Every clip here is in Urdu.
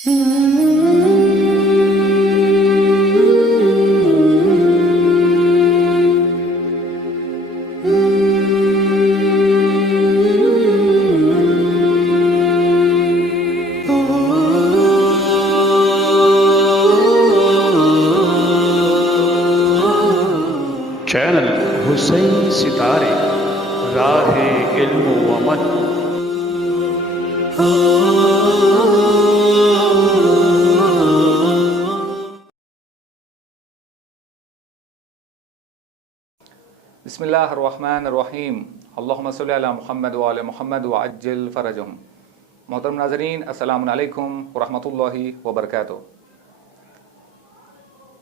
چینل حسین ستارے راہ علم و عمل۔ بسم اللہ الرحمن الرحیم، اللہم صلی علی محمد وعلی محمد وعجل فرجہم۔ محترم ناظرین، السلام علیکم ورحمۃ اللہ وبرکاتہ۔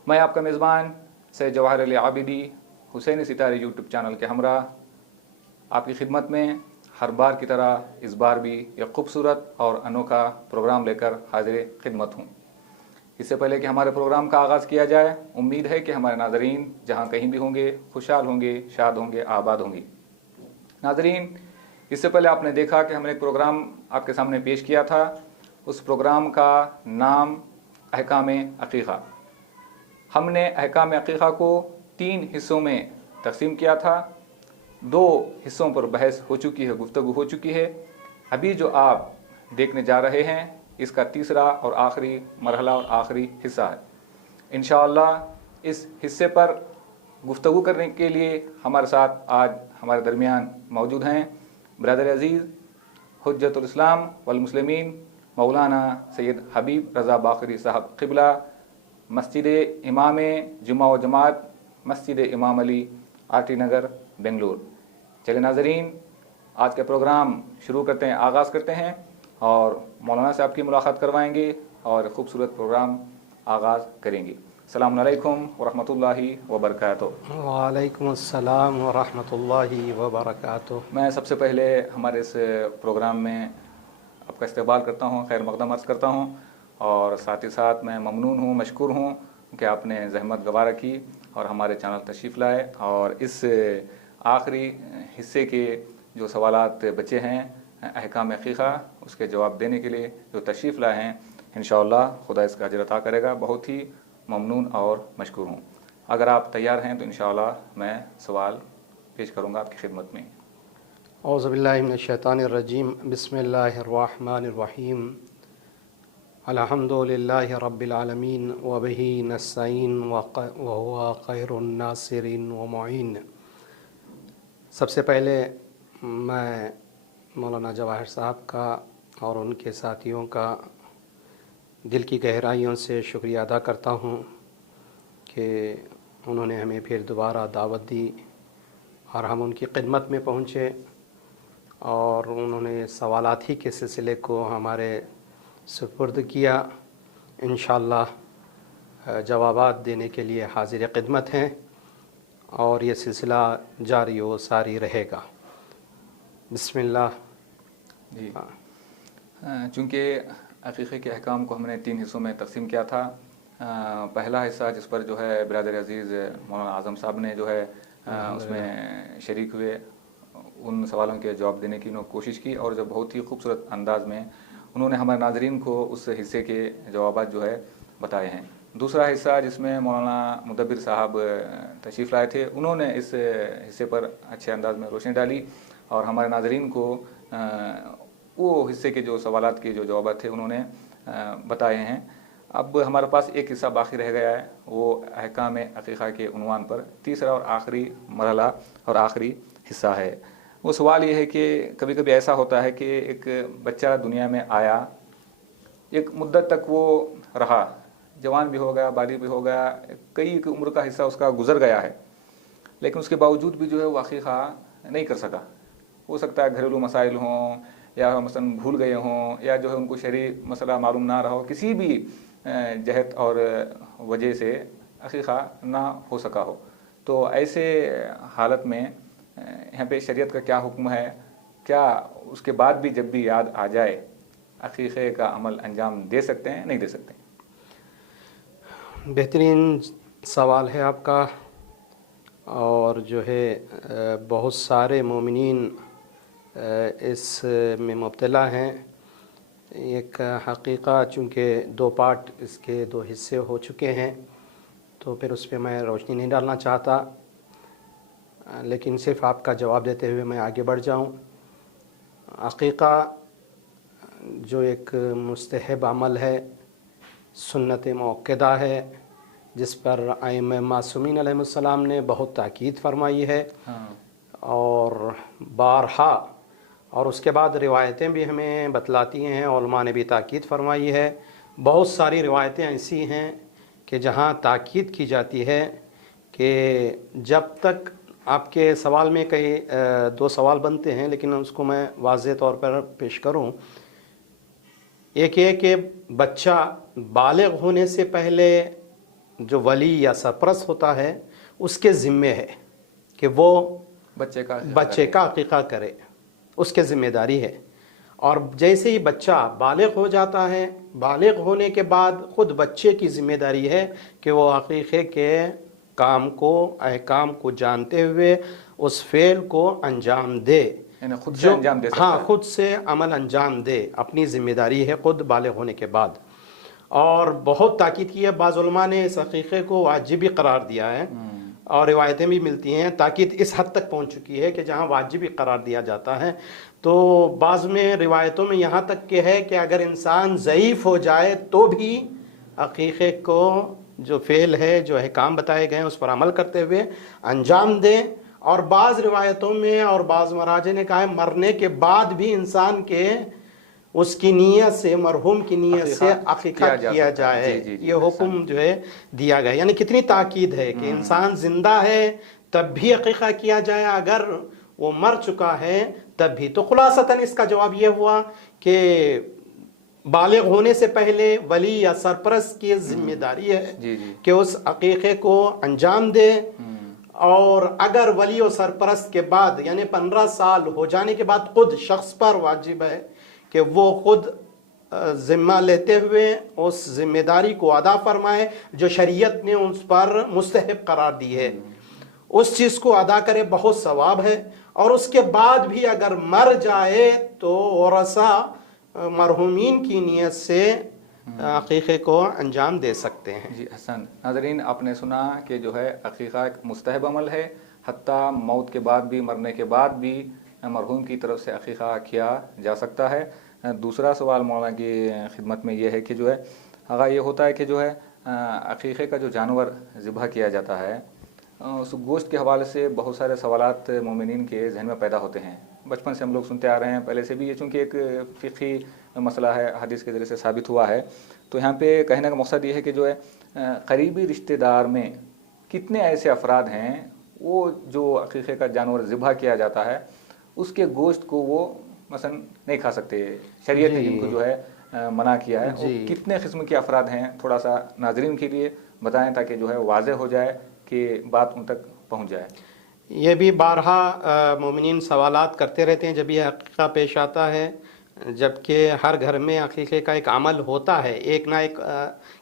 میں آپ کا میزبان سید جواہر علی عابدی حسین ستارے یوٹیوب چینل کے ہمراہ آپ کی خدمت میں ہر بار کی طرح اس بار بھی ایک خوبصورت اور انوکھا پروگرام لے کر حاضر خدمت ہوں۔ اس سے پہلے کہ ہمارے پروگرام کا آغاز کیا جائے، امید ہے کہ ہمارے ناظرین جہاں کہیں بھی ہوں گے خوشحال ہوں گے، شاد ہوں گے، آباد ہوں گے۔ ناظرین، اس سے پہلے آپ نے دیکھا کہ ہم نے ایک پروگرام آپ کے سامنے پیش کیا تھا۔ اس پروگرام کا نام احکام عقیقہ۔ ہم نے احکام عقیقہ کو 3 حصوں میں تقسیم کیا تھا۔ 2 حصوں پر بحث ہو چکی ہے، گفتگو ہو چکی ہے۔ ابھی جو آپ دیکھنے جا رہے ہیں اس کا تیسرا اور آخری مرحلہ اور آخری حصہ ہے۔ انشاءاللہ اس حصے پر گفتگو کرنے کے لیے ہمارے ساتھ آج ہمارے درمیان موجود ہیں برادر عزیز حجت الاسلام والمسلمین مولانا سید حبیب رضا باقری صاحب قبلہ، مسجد امام جمعہ و جماعت، مسجد امام علی، آر ٹی نگر، بنگلور۔ چلے ناظرین، آج کا پروگرام شروع کرتے ہیں، آغاز کرتے ہیں اور مولانا صاحب کی ملاقات کروائیں گے اور خوبصورت پروگرام آغاز کریں گے۔ السلام علیکم ورحمۃ اللہ وبرکاتہ۔ وعلیکم السلام ورحمۃ اللہ وبرکاتہ۔ میں سب سے پہلے ہمارے اس پروگرام میں آپ کا استقبال کرتا ہوں، خیر مقدم عرض کرتا ہوں، اور ساتھ ہی ساتھ میں ممنون ہوں، مشکور ہوں کہ آپ نے زحمت گوارہ کی اور ہمارے چینل تشریف لائے اور اس آخری حصے کے جو سوالات بچے ہیں احکام عقیقہ، اس کے جواب دینے کے لیے جو تشریف لائے ہیں، انشاءاللہ خدا اس کا اجر عطا کرے گا۔ بہت ہی ممنون اور مشکور ہوں۔ اگر آپ تیار ہیں تو انشاءاللہ میں سوال پیش کروں گا آپ کی خدمت میں۔ اعوذ باللہ من الشیطان الرجیم، بسم اللہ الرحمن الرحیم، الحمد للہ رب العالمین وبہ نستعین وہو خیر الناصرین ومعین۔ سب سے پہلے میں مولانا جواہر صاحب کا اور ان کے ساتھیوں کا دل کی گہرائیوں سے شکریہ ادا کرتا ہوں کہ انہوں نے ہمیں پھر دوبارہ دعوت دی اور ہم ان کی خدمت میں پہنچے اور انہوں نے سوالات ہی کے سلسلے کو ہمارے سپرد کیا۔ انشاءاللہ جوابات دینے کے لیے حاضر خدمت ہیں اور یہ سلسلہ جاری و ساری رہے گا۔ بسم اللہ۔ جی، چونکہ عقیقے کے احکام کو ہم نے 3 حصوں میں تقسیم کیا تھا۔ پہلا حصہ جس پر جو ہے برادر عزیز مولانا اعظم صاحب نے جو ہے اس میں شریک ہوئے، ان سوالوں کے جواب دینے کی انہوں نے کوشش کی اور جو بہت ہی خوبصورت انداز میں انہوں نے ہمارے ناظرین کو اس حصے کے جوابات جو ہے بتائے ہیں۔ دوسرا حصہ جس میں مولانا مدبر صاحب تشریف لائے تھے، انہوں نے اس حصے پر اچھے انداز میں روشنی ڈالی اور ہمارے ناظرین کو وہ حصے کے جو سوالات کے جو جوابات تھے انہوں نے بتائے ہیں۔ اب ہمارے پاس ایک حصہ باقی رہ گیا ہے، وہ احکام عقیقہ کے عنوان پر تیسرا اور آخری مرحلہ اور آخری حصہ ہے۔ وہ سوال یہ ہے کہ کبھی کبھی ایسا ہوتا ہے کہ ایک بچہ دنیا میں آیا، ایک مدت تک وہ رہا، جوان بھی ہو گیا، بالغ بھی ہو گیا، کئی عمر کا حصہ اس کا گزر گیا ہے، لیکن اس کے باوجود بھی جو ہے وہ عقیقہ نہیں کر سکا۔ ہو سکتا ہے گھریلو مسائل ہوں یا مثلا بھول گئے ہوں یا جو ہے ان کو شرعی مسئلہ معلوم نہ رہا ہو، کسی بھی جہت اور وجہ سے عقیقہ نہ ہو سکا ہو، تو ایسے حالت میں یہاں پہ شریعت کا کیا حکم ہے؟ کیا اس کے بعد بھی جب بھی یاد آ جائے عقیقے کا عمل انجام دے سکتے ہیں، نہیں دے سکتے ہیں؟ بہترین سوال ہے آپ کا، اور جو ہے بہت سارے مومنین اس میں مبتلا ہیں ایک حقیقہ چونکہ دو پارٹ اس کے دو حصے ہو چکے ہیں تو پھر اس پہ میں روشنی نہیں ڈالنا چاہتا، لیکن صرف آپ کا جواب دیتے ہوئے میں آگے بڑھ جاؤں۔ عقیقہ جو ایک مستحب عمل ہے، سنت مؤکدہ ہے، جس پر ائمہ معصومین علیہ السلام نے بہت تاکید فرمائی ہے اور بارہا، اور اس کے بعد روایتیں بھی ہمیں بتلاتی ہیں، علماء نے بھی تاکید فرمائی ہے۔ بہت ساری روایتیں ایسی ہیں کہ جہاں تاکید کی جاتی ہے کہ جب تک آپ کے سوال میں کئی دو سوال بنتے ہیں، لیکن اس کو میں واضح طور پر پیش کروں۔ ایک یہ کہ بچہ بالغ ہونے سے پہلے جو ولی یا سرپرست ہوتا ہے اس کے ذمے ہے کہ وہ بچے کا عقیقہ کرے، اس کے ذمہ داری ہے۔ اور جیسے ہی بچہ بالغ ہو جاتا ہے، بالغ ہونے کے بعد خود بچے کی ذمہ داری ہے کہ وہ عقیقے کے کام کو، احکام کو جانتے ہوئے اس فعل کو انجام دے، یعنی خود سے انجام دے سکتا ہے۔ خود سے عمل انجام دے، اپنی ذمہ داری ہے خود بالغ ہونے کے بعد۔ اور بہت تاکید کی ہے، بعض علماء نے اس عقیقے کو واجبی قرار دیا ہے، اور روایتیں بھی ملتی ہیں، تاکید اس حد تک پہنچ چکی ہے کہ جہاں واجبی قرار دیا جاتا ہے تو بعض میں روایتوں میں یہاں تک کہ ہے کہ اگر انسان ضعیف ہو جائے تو بھی عقیقے کو جو فعل ہے، جو احکام بتائے گئے ہیں اس پر عمل کرتے ہوئے انجام دیں۔ اور بعض روایتوں میں اور بعض مراجع نے کہا ہے مرنے کے بعد بھی انسان کے اس کی نیت سے، مرحوم کی نیت سے عقیقہ کیا جائے۔ یہ حکم جو ہے دیا گیا، یعنی کتنی تاکید ہے کہ انسان زندہ ہے تب بھی عقیقہ کیا جائے، اگر وہ مر چکا ہے تب بھی۔ تو خلاصتاً اس کا جواب یہ ہوا کہ بالغ ہونے سے پہلے ولی یا سرپرست کی ذمہ داری ہے کہ اس عقیقے کو انجام دے، اور اگر ولی و سرپرست کے بعد یعنی 15 سال ہو جانے کے بعد خود شخص پر واجب ہے کہ وہ خود ذمہ لیتے ہوئے اس ذمہ داری کو ادا فرمائے جو شریعت نے اس پر مستحب قرار دی ہے، اس چیز کو ادا کرے، بہت ثواب ہے۔ اور اس کے بعد بھی اگر مر جائے تو ورثہ مرحومین کی نیت سے عقیقے کو انجام دے سکتے ہیں۔ جی حسن، ناظرین آپ نے سنا کہ جو ہے عقیقہ ایک مستحب عمل ہے، حتیٰ موت کے بعد بھی، مرنے کے بعد بھی مرحوم کی طرف سے عقیقہ کیا جا سکتا ہے۔ دوسرا سوال مولانا کی خدمت میں یہ ہے کہ جو ہے اگر یہ ہوتا ہے کہ جو ہے عقیقے کا جو جانور ذبح کیا جاتا ہے اس گوشت کے حوالے سے بہت سارے سوالات مومنین کے ذہن میں پیدا ہوتے ہیں، بچپن سے ہم لوگ سنتے آ رہے ہیں، پہلے سے بھی، یہ چونکہ ایک فقہی مسئلہ ہے، حدیث کے ذریعے سے ثابت ہوا ہے۔ تو یہاں پہ کہنے کا مقصد یہ ہے کہ جو ہے قریبی رشتہ دار میں کتنے ایسے افراد ہیں وہ جو عقیقے کا جانور ذبح کیا جاتا ہے اس کے گوشت کو وہ مثلا نہیں کھا سکتے، شریعت نے جن کو جو ہے منع کیا ہے، وہ کتنے قسم کے افراد ہیں، تھوڑا سا ناظرین کے لیے بتائیں تاکہ جو ہے واضح ہو جائے کہ بات ان تک پہنچ جائے۔ یہ بھی بارہا مومنین سوالات کرتے رہتے ہیں جب یہ عقیقہ پیش آتا ہے، جبکہ ہر گھر میں عقیقے کا ایک عمل ہوتا ہے، ایک نہ ایک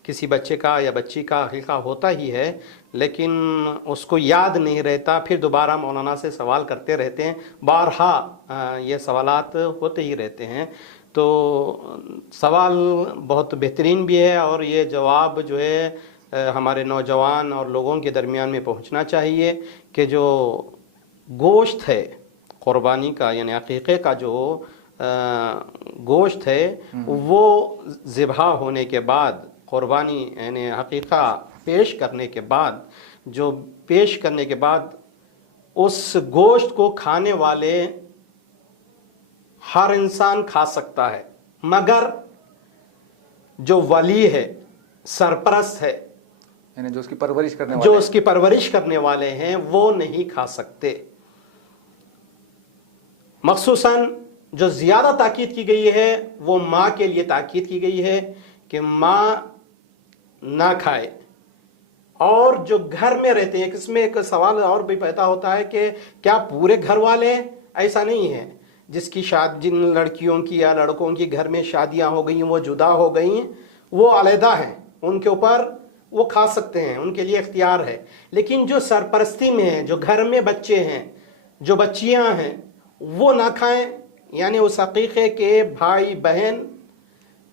کسی بچے کا یا بچی کا عقیقہ ہوتا ہی ہے، لیکن اس کو یاد نہیں رہتا، پھر دوبارہ مولانا سے سوال کرتے رہتے ہیں، بارہا یہ سوالات ہوتے ہی رہتے ہیں۔ تو سوال بہت بہترین بھی ہے، اور یہ جواب جو ہے ہمارے نوجوان اور لوگوں کے درمیان میں پہنچنا چاہیے کہ جو گوشت ہے قربانی کا، یعنی عقیقے کا جو گوشت ہے وہ ذبح ہونے کے بعد، قربانی یعنی عقیقہ پیش کرنے کے بعد، جو پیش کرنے کے بعد اس گوشت کو کھانے والے ہر انسان کھا سکتا ہے، مگر جو ولی ہے، سرپرست ہے، یعنی جو اس کی پرورش کرنے والے، جو اس کی پرورش کرنے والے ہیں وہ نہیں کھا سکتے۔ مخصوصاً جو زیادہ تاکید کی گئی ہے وہ ماں کے لیے تاکید کی گئی ہے کہ ماں نہ کھائے، اور جو گھر میں رہتے ہیں۔ اس میں ایک سوال اور بھی پیدا ہوتا ہے کہ کیا پورے گھر والے؟ ایسا نہیں ہے، جس کی جن لڑکیوں کی یا لڑکوں کی گھر میں شادیاں ہو گئی، وہ جدا ہو گئی، وہ علیحدہ ہیں، ان کے اوپر وہ کھا سکتے ہیں، ان کے لیے اختیار ہے۔ لیکن جو سرپرستی میں ہیں، جو گھر میں بچے ہیں، جو بچیاں ہیں، وہ نہ کھائیں، یعنی اس عقیقے کے بھائی بہن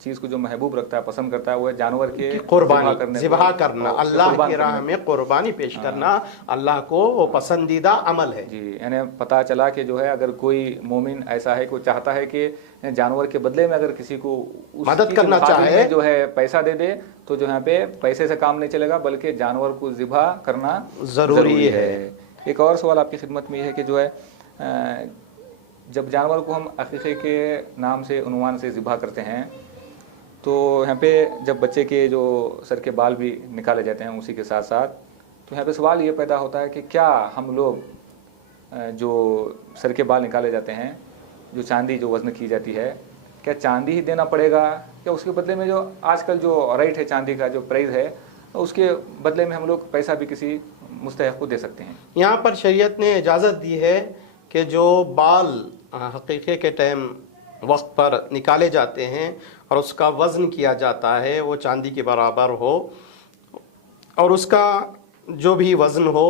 چیز کو جو محبوب رکھتا ہے، پسند کرتا ہے، وہ ہے جانور کے قربانی، ذبح کرنا، اور اللہ قربان کی راہ کرنے۔ میں قربانی پیش کرنا اللہ کو وہ پسندیدہ عمل ہے۔ جی، یعنی پتہ چلا کہ جو ہے اگر کوئی مومن ایسا ہے کہ وہ چاہتا ہے کہ جانور کے بدلے میں اگر کسی کو اس مدد چیز کے کرنا مقابل چاہے میں جو ہے پیسہ دے دے، تو جو یہاں پہ پیسے سے کام نہیں چلے گا، بلکہ جانور کو ذبح کرنا ضروری ہے۔ ایک اور سوال آپ کی خدمت میں یہ ہے کہ جو ہے جب جانور کو ہم عقیقے کے نام سے، عنوان سے ذبح کرتے ہیں، تو یہاں پہ جب بچے کے جو سر کے بال بھی نکالے جاتے ہیں اسی کے ساتھ ساتھ، تو یہاں پہ سوال یہ پیدا ہوتا ہے کہ کیا ہم لوگ جو سر کے بال نکالے جاتے ہیں، جو چاندی جو وزن کی جاتی ہے، کیا چاندی ہی دینا پڑے گا، یا اس کے بدلے میں جو آج کل جو ریٹ ہے چاندی کا، جو پرائز ہے، اس کے بدلے میں ہم لوگ پیسہ بھی کسی مستحق کو دے سکتے ہیں؟ یہاں پر شریعت نے اجازت دی ہے کہ جو بال حقیقے کے ٹائم وقت پر نکالے جاتے ہیں اور اس کا وزن کیا جاتا ہے، وہ چاندی کے برابر ہو، اور اس کا جو بھی وزن ہو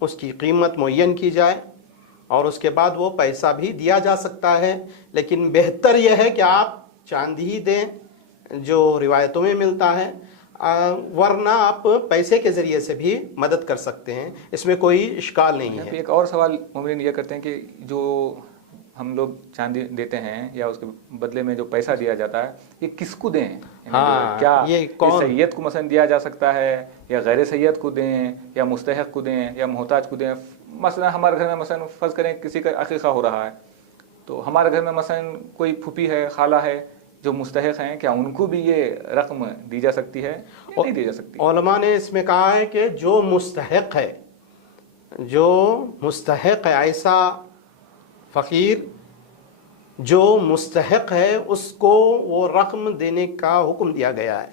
اس کی قیمت معین کی جائے، اور اس کے بعد وہ پیسہ بھی دیا جا سکتا ہے۔ لیکن بہتر یہ ہے کہ آپ چاندی ہی دیں جو روایتوں میں ملتا ہے، ورنہ آپ پیسے کے ذریعے سے بھی مدد کر سکتے ہیں، اس میں کوئی اشکال نہیں ہے۔ ایک اور سوال مومنین یہ کرتے ہیں کہ جو ہم لوگ چاندی دیتے ہیں یا اس کے بدلے میں جو پیسہ دیا جاتا ہے، یہ کس کو دیں؟ کیا یہ سید کو مثلا دیا جا سکتا ہے، یا غیر سید کو دیں، یا مستحق کو دیں، یا محتاج کو دیں؟ مثلا ہمارے گھر میں مثلا فرض کریں کسی کا عقیقہ ہو رہا ہے، تو ہمارے گھر میں مثلا کوئی پھوپھی ہے، خالہ ہے جو مستحق ہیں، کیا ان کو بھی یہ رقم دی جا سکتی ہے یا نہیں دی جا سکتی؟ علماء نے اس میں کہا ہے کہ جو مستحق ہے ایسا فقیر جو مستحق ہے، اس کو وہ رقم دینے کا حکم دیا گیا ہے۔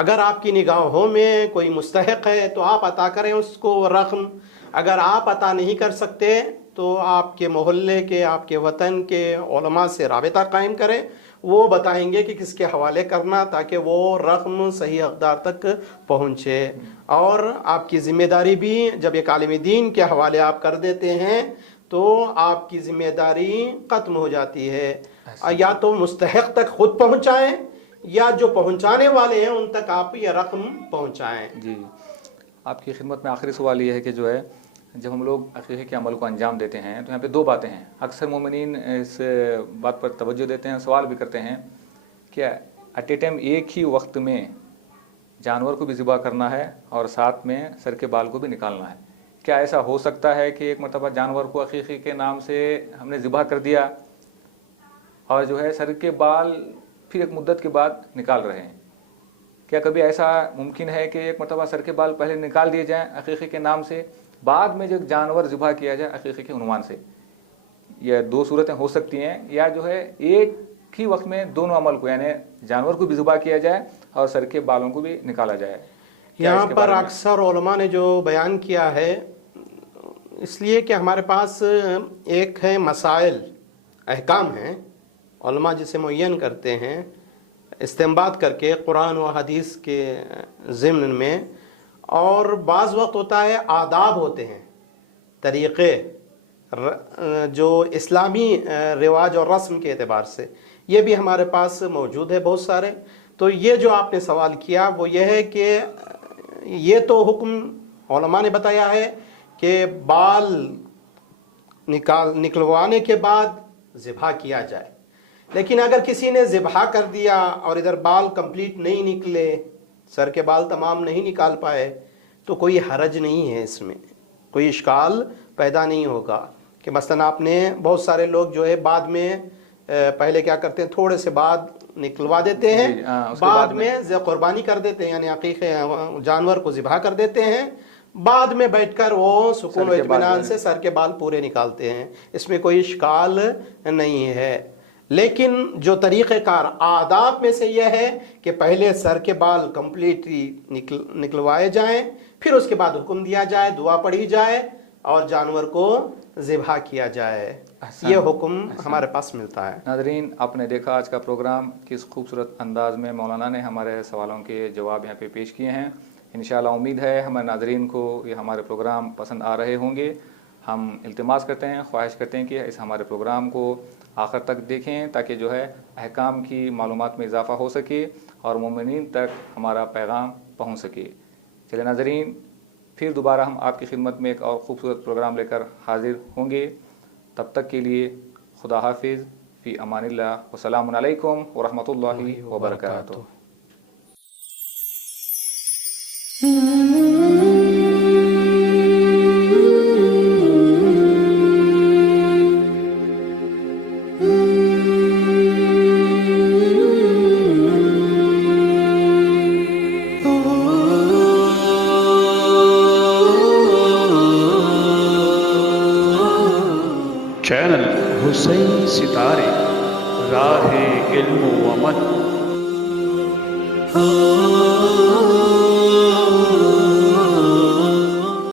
اگر آپ کی نگاہوں میں کوئی مستحق ہے تو آپ عطا کریں اس کو وہ رقم، اگر آپ عطا نہیں کر سکتے تو آپ کے محلے کے، آپ کے وطن کے علماء سے رابطہ قائم کریں، وہ بتائیں گے کہ کس کے حوالے کرنا تاکہ وہ رقم صحیح حقدار تک پہنچے۔ اور آپ کی ذمہ داری بھی جب ایک عالم دین کے حوالے آپ کر دیتے ہیں تو آپ کی ذمہ داری ختم ہو جاتی ہے، یا تو مستحق تک خود پہنچائیں یا جو پہنچانے والے ہیں ان تک آپ یہ رقم پہنچائیں۔ جی، آپ کی خدمت میں آخری سوال یہ ہے کہ جو ہے جب ہم لوگ عقیقے کے عمل کو انجام دیتے ہیں تو یہاں پہ دو باتیں ہیں، اکثر مومنین اس بات پر توجہ دیتے ہیں، سوال بھی کرتے ہیں کہ ایٹ اے ٹائم ایک ہی وقت میں جانور کو بھی ذبح کرنا ہے اور ساتھ میں سر کے بال کو بھی نکالنا ہے، کیا ایسا ہو سکتا ہے کہ ایک مرتبہ جانور کو عقیقے کے نام سے ہم نے ذبح کر دیا اور جو ہے سر کے بال پھر ایک مدت کے بعد نکال رہے ہیں؟ کیا کبھی ایسا ممکن ہے کہ ایک مرتبہ سر کے بال پہلے نکال دیے جائیں عقیقے کے نام سے، بعد میں جو جانور ذبح کیا جائے عقیقے کے عنوان سے؟ یہ دو صورتیں ہو سکتی ہیں، یا جو ہے ایک ہی وقت میں دونوں عمل کو، یعنی جانور کو بھی ذبح کیا جائے اور سر کے بالوں کو بھی نکالا جائے؟ یہاں پر اکثر علماء نے جو بیان کیا ہے، اس لیے کہ ہمارے پاس ایک ہے مسائل، احکام ہیں، علماء جسے معین کرتے ہیں استنباط کر کے قرآن و حدیث کے ضمن میں، اور بعض وقت ہوتا ہے آداب ہوتے ہیں، طریقے جو اسلامی رواج اور رسم کے اعتبار سے، یہ بھی ہمارے پاس موجود ہے بہت سارے۔ تو یہ جو آپ نے سوال کیا وہ یہ ہے کہ یہ تو حکم علماء نے بتایا ہے کہ بال نکلوانے کے بعد ذبح کیا جائے، لیکن اگر کسی نے ذبح کر دیا اور ادھر بال کمپلیٹ نہیں نکلے، سر کے بال تمام نہیں نکال پائے، تو کوئی حرج نہیں ہے، اس میں کوئی اشکال پیدا نہیں ہوگا کہ مثلا آپ نے بہت سارے لوگ جو ہے بعد میں پہلے کیا کرتے ہیں، تھوڑے سے بعد نکلوا دیتے ہیں، بعد میں قربانی کر دیتے ہیں، یعنی عقیقے جانور کو ذبح کر دیتے ہیں، بعد میں بیٹھ کر وہ سکون و اطمینان سے سر کے بال پورے نکالتے ہیں، اس میں کوئی اشکال نہیں ہے۔ لیکن جو طریقہ کار آداب میں سے یہ ہے کہ پہلے سر کے بال کمپلیٹلی نکلوائے جائیں، پھر اس کے بعد حکم دیا جائے، دعا پڑھی جائے اور جانور کو ذبح کیا جائے، یہ حکم ہمارے پاس ملتا ہے۔ ناظرین، آپ نے دیکھا آج کا پروگرام کس خوبصورت انداز میں مولانا نے ہمارے سوالوں کے جواب یہاں پہ پیش کیے ہیں۔ انشاءاللہ امید ہے ہمارے ناظرین کو یہ ہمارے پروگرام پسند آ رہے ہوں گے۔ ہم التماس کرتے ہیں، خواہش کرتے ہیں کہ اس ہمارے پروگرام کو آخر تک دیکھیں تاکہ جو ہے احکام کی معلومات میں اضافہ ہو سکے اور مومنین تک ہمارا پیغام پہنچ سکے۔ چلے ناظرین، پھر دوبارہ ہم آپ کی خدمت میں ایک اور خوبصورت پروگرام لے کر حاضر ہوں گے۔ تب تک کے لیے خدا حافظ، فی امان اللہ، والسلام علیکم ورحمۃ اللہ وبرکاتہ۔ چینل حسین ستارے، راہ علم و عمل۔